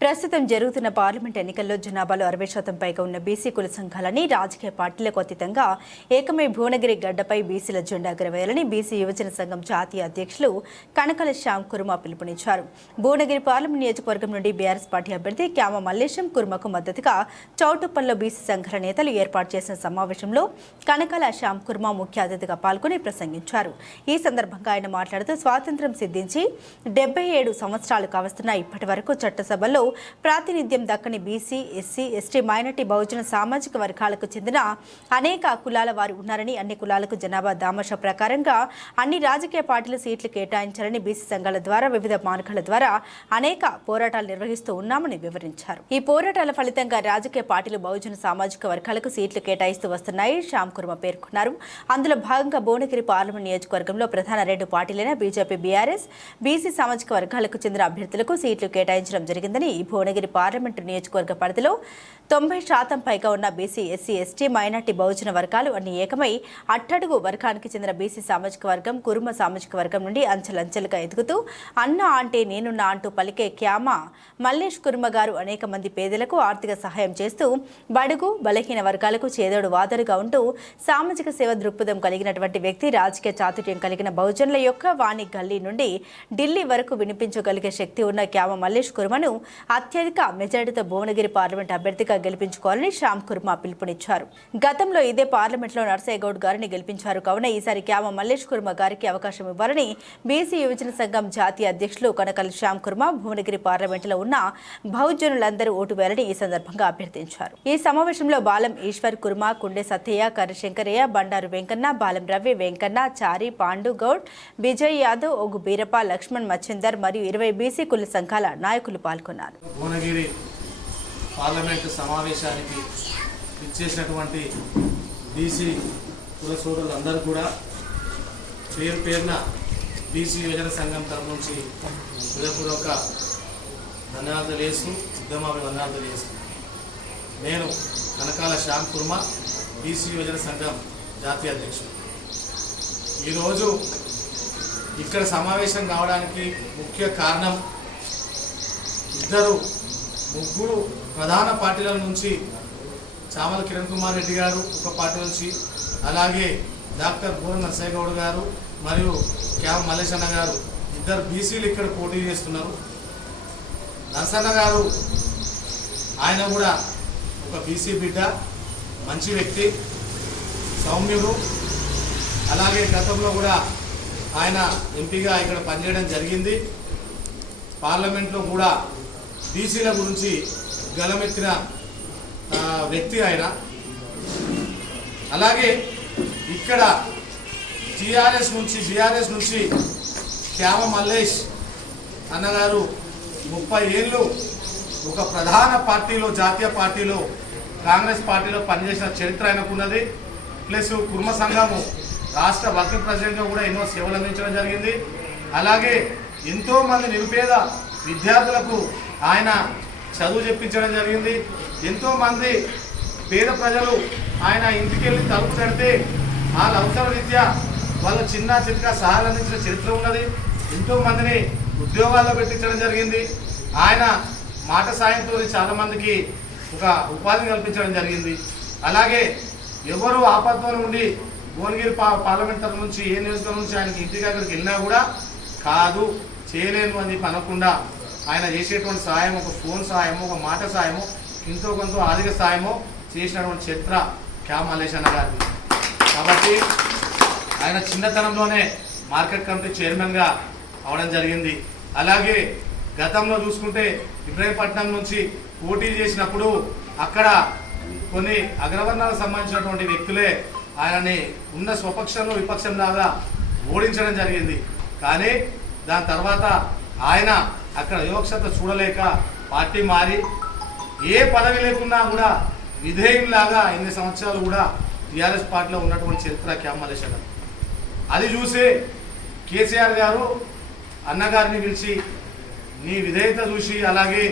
ప్రస్తుతం జరుగుతున్న పార్లమెంట్ ఎన్నికల్లో జనాభాలో అరవై శాతం పైగా ఉన్న బీసీ కుల సంఘాలని రాజకీయ పార్టీలకు అతీతంగా ఏకమై భువనగిరి గడ్డపై బీసీల జెండా ఎగరవేయాలని బీసీ యువజన సంఘం జాతీయ అధ్యక్షులు కనకల శ్యామ్ కుర్మా పిలుపునిచ్చారు. భువనగిరి పార్లమెంట్ నియోజకవర్గం నుండి బీఆర్ఎస్ పార్టీ అభ్యర్థి క్యామ మల్లేశం కుర్మకు మద్దతుగా చౌటుప్పల్లో బీసీ సంఘాల నేతలు ఏర్పాటు చేసిన సమావేశంలో కనకల శ్యామ్ కుర్మా ముఖ్య అతిథిగా పాల్గొని ప్రసంగించారు. ఈ సందర్భంగా ఆయన మాట్లాడుతూ స్వాతంత్ర్యం సిద్ధించి డెబ్బై ఏడు సంవత్సరాలు కావస్తున్న ఇప్పటి వరకు చట్టసభలో ప్రాతినిధ్యం దక్కని బీసీ ఎస్సీ ఎస్టీ మైనార్టీ బహుజన సామాజిక వర్గాలకు చెందిన అనేక కులాల వారు ఉన్నారని అన్ని కులాలకు జనాభా దామర్ష ప్రకారంగా అన్ని రాజకీయ పార్టీలు సీట్లు కేటాయించాలని బీసీ సంఘాల ద్వారా వివిధ మార్గాల ద్వారా అనేక పోరాటాలు నిర్వహిస్తూ ఉన్నామని వివరించారు. ఈ పోరాటాల ఫలితంగా రాజకీయ పార్టీలు బహుజన సామాజిక వర్గాలకు సీట్లు కేటాయిస్తూ వస్తున్నాయి శ్యామ్ కుర్మ పేర్కొన్నారు. అందులో భాగంగా భువనగిరి పార్లమెంట్ నియోజకవర్గంలో ప్రధాన రెండు పార్టీలైన బీజేపీ బీఆర్ఎస్ బీసీ సామాజిక వర్గాలకు చెందిన అభ్యర్థులకు సీట్లు కేటాయించడం జరిగిందని ఈ భువనగిరి పార్లమెంటు నియోజకవర్గ పరిధిలో తొంభై శాతం పైగా ఉన్న బీసీ ఎస్సీ ఎస్టీ మైనార్టీ బహుజన వర్గాలు అన్ని ఏకమై అట్టడుగు వర్గానికి చెందిన బీసీ సామాజిక వర్గం కురుమ సామాజిక వర్గం నుండి అంచెలంచెలుగా ఎదుగుతూ అన్న అంటే నేనున్నా అంటూ పలికే క్యామ మల్లేష్ కుర్మ గారు అనేక మంది పేదలకు ఆర్థిక సహాయం చేస్తూ బడుగు బలహీన వర్గాలకు చేదోడు వాదరుగా ఉంటూ సామాజిక సేవ దృక్పథం కలిగినటువంటి వ్యక్తి రాజకీయ చాతుర్యం కలిగిన బహుజనుల యొక్క వాణి గల్లీ నుండి ఢిల్లీ వరకు వినిపించగలిగే శక్తి ఉన్న క్యామ మల్లేష్ కుర్మను అత్యధిక మెజార్టీతో భువనగిరి పార్లమెంట్ అభ్యర్థిగా గెలిపించుకోవాలని శ్యామ్ కుర్మా పిలుపునిచ్చారు. గతంలో ఇదే పార్లమెంట్లో నర్సయ్యగౌడ్ గారిని గెలిపించారు. కావున ఈసారి క్యామ మల్లేష్ కుర్మ గారికి అవకాశం ఇవ్వాలని బీసీ యువజన సంఘం జాతీయ అధ్యక్షులు కనకల్ శ్యామ్ కుర్మ భువనగిరి పార్లమెంట్లో ఉన్న బహుజనులందరూ ఓటు వేయాలని ఈ సందర్భంగా అభ్యర్థించారు. ఈ సమావేశంలో బాలం ఈశ్వర్ కుర్మ కుండే సత్తయ్య కరిశంకరయ్య బండారు వెంకన్న బాలం రవి వెంకన్న చారి పాండు గౌడ్ విజయ్ యాదవ్ ఒగు బీరప్ప లక్ష్మణ్ మచ్చిందర్ మరియు ఇరవై బీసీ కుల సంఘాల నాయకులు పాల్గొన్నారు. భువనగిరి పార్లమెంట్ సమావేశానికి ఇచ్చేసినటువంటి బీసీ కుల సోదరులందరూ కూడా పేరు పేరున బీసీ యువజన సంఘం తరపు నుంచి హృదయపూర్వక ధన్యవాదాలు వేస్తూ ఉద్యమాభివందనాలు వేస్తూ నేను కనకాల శ్యామ్ కుర్మ బీసీ యువజన సంఘం జాతీయ అధ్యక్షుడు. ఈరోజు ఇక్కడ సమావేశం కావడానికి ముఖ్య కారణం ఇద్దరు ముగ్గురు ప్రధాన పార్టీల నుంచి చామల కిరణ్ కుమార్ రెడ్డి గారు ఒక పార్టీ నుంచి అలాగే డాక్టర్ బూర నరసయ్య గౌడ్ గారు మరియు క్యామ్ మల్లేశన్న గారు. ఇద్దరు బీసీలు ఇక్కడ పోటీ చేస్తున్నారు. నరసన్న గారు ఆయన కూడా ఒక బీసీ బిడ్డ మంచి వ్యక్తి సౌమ్యుడు. అలాగే గతంలో కూడా ఆయన ఎంపీగా ఇక్కడ పనిచేయడం జరిగింది. పార్లమెంట్లో కూడా బీసీల గురించి గలమెత్తిన వ్యక్తి ఆయన. అలాగే ఇక్కడ టీఆర్ఎస్ నుంచి బీఆర్ఎస్ నుంచి శ్యామ మల్లేష్ అన్నగారు ముప్పై ఏళ్ళు ఒక ప్రధాన పార్టీలో జాతీయ పార్టీలో కాంగ్రెస్ పార్టీలో పనిచేసిన చరిత్ర ఆయనకున్నది. ప్లస్ కుర్మ సంఘము రాష్ట్ర వర్కింగ్ ప్రెసిడెంట్గా కూడా ఎన్నో సేవలు అందించడం జరిగింది. అలాగే ఎంతోమంది నిరుపేద విద్యార్థులకు ఆయన చదువు చెప్పించడం జరిగింది. ఎంతోమంది పేద ప్రజలు ఆయన ఇంటికి వెళ్ళి తలుపు తడితే వాళ్ళ అవసర రీత్యా వాళ్ళ చిన్న చిన్న సహాయం అందించిన చరిత్ర ఉన్నది. ఎంతోమందిని ఉద్యోగాల్లో పెట్టించడం జరిగింది. ఆయన మాట సాయంతో చాలామందికి ఒక ఉపాధిని కల్పించడం జరిగింది. అలాగే ఎవరు ఆపత్తులు ఉండి భువనగిరి పా పార్లమెంట్ తరఫు నుంచి ఏ నియోజకవర్గం నుంచి ఆయనకి ఇంటికి అక్కడికి వెళ్ళినా కూడా కాదు చేయలేను అని చెప్పి అనకుండా ఆయన చేసేటువంటి సహాయం ఒక ఫోన్ సహాయము ఒక మాట సహాయము ఎంతో కొంత ఆర్థిక సహాయము చేసినటువంటి చరిత్ర క్యా మల్లేశన్న గారిది. కాబట్టి ఆయన చిన్నతనంలోనే మార్కెట్ కమిటీ చైర్మన్గా అవడం జరిగింది. అలాగే గతంలో చూసుకుంటే ఇబ్రాహీంపట్నం నుంచి పోటీ చేసినప్పుడు అక్కడ కొన్ని అగ్రవర్ణాలకు సంబంధించినటువంటి వ్యక్తులే ఆయనని ఉన్న స్వపక్షంలో విపక్షం లాగా ఓడించడం జరిగింది. కానీ దాని తర్వాత ఆయన అక్కడ వివక్షత చూడలేక పార్టీ మారి ఏ పదవి లేకున్నా కూడా విధేయులాగా ఇన్ని సంవత్సరాలు కూడా టీఆర్ఎస్ పార్టీలో ఉన్నటువంటి చరిత్ర క్యామలేశ్వర అది చూసి కేసీఆర్ గారు అన్నగారిని పిలిచి నీ విధేయత చూసి అలాగే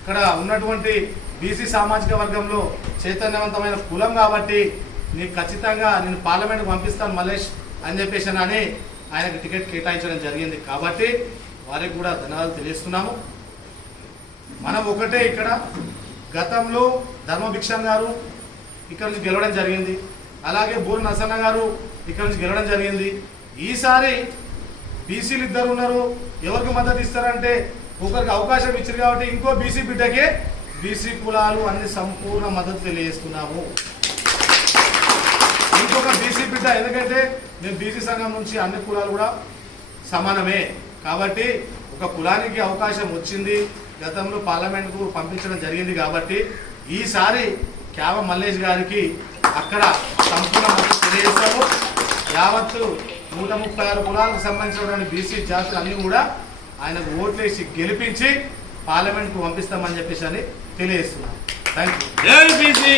ఇక్కడ ఉన్నటువంటి బీసీ సామాజిక వర్గంలో చైతన్యవంతమైన కులం కాబట్టి నీకు ఖచ్చితంగా నేను పార్లమెంట్కి పంపిస్తాను మలేష్ అని చెప్పేసి అని ఆయనకు టికెట్ కేటాయించడం జరిగింది. కాబట్టి వారికి కూడా ధన్యవాదాలు తెలియజేస్తున్నాము. మనం ఒకటే ఇక్కడ గతంలో ధర్మభిక్షం గారు ఇక్కడ నుంచి గెలవడం జరిగింది. అలాగే బూరు నరసన్న గారు ఇక్కడ నుంచి గెలవడం జరిగింది. ఈసారి బీసీలు ఇద్దరు ఉన్నారు. ఎవరికి మద్దతు ఇస్తారంటే ఒకరికి అవకాశం ఇచ్చారు కాబట్టి ఇంకో బీసీ బిడ్డకే బీసీ కులాలు అన్ని సంపూర్ణ మద్దతు తెలియజేస్తున్నాము. ఇంకొక బీసీ బిడ్డ ఎందుకంటే మేము బీసీ సంఘం నుంచి అన్ని కులాలు కూడా సమానమే. కాబట్టి ఒక కులానికి అవకాశం వచ్చింది. గతంలో పార్లమెంట్కు పంపించడం జరిగింది కాబట్టి ఈసారి క్యావ మల్లేష్ గారికి అక్కడ సంపూర్ణ మద్దతు తెలియజేస్తాము. యావత్తు నూట ముప్పై ఆరు కులాలకు సంబంధించినటువంటి బీసీ జాతులు అన్ని కూడా ఆయనకు ఓట్లేసి గెలిపించి పార్లమెంట్కు పంపిస్తామని చెప్పేసి అని తెలియజేస్తున్నాం. థ్యాంక్ యూ జై బీసీ.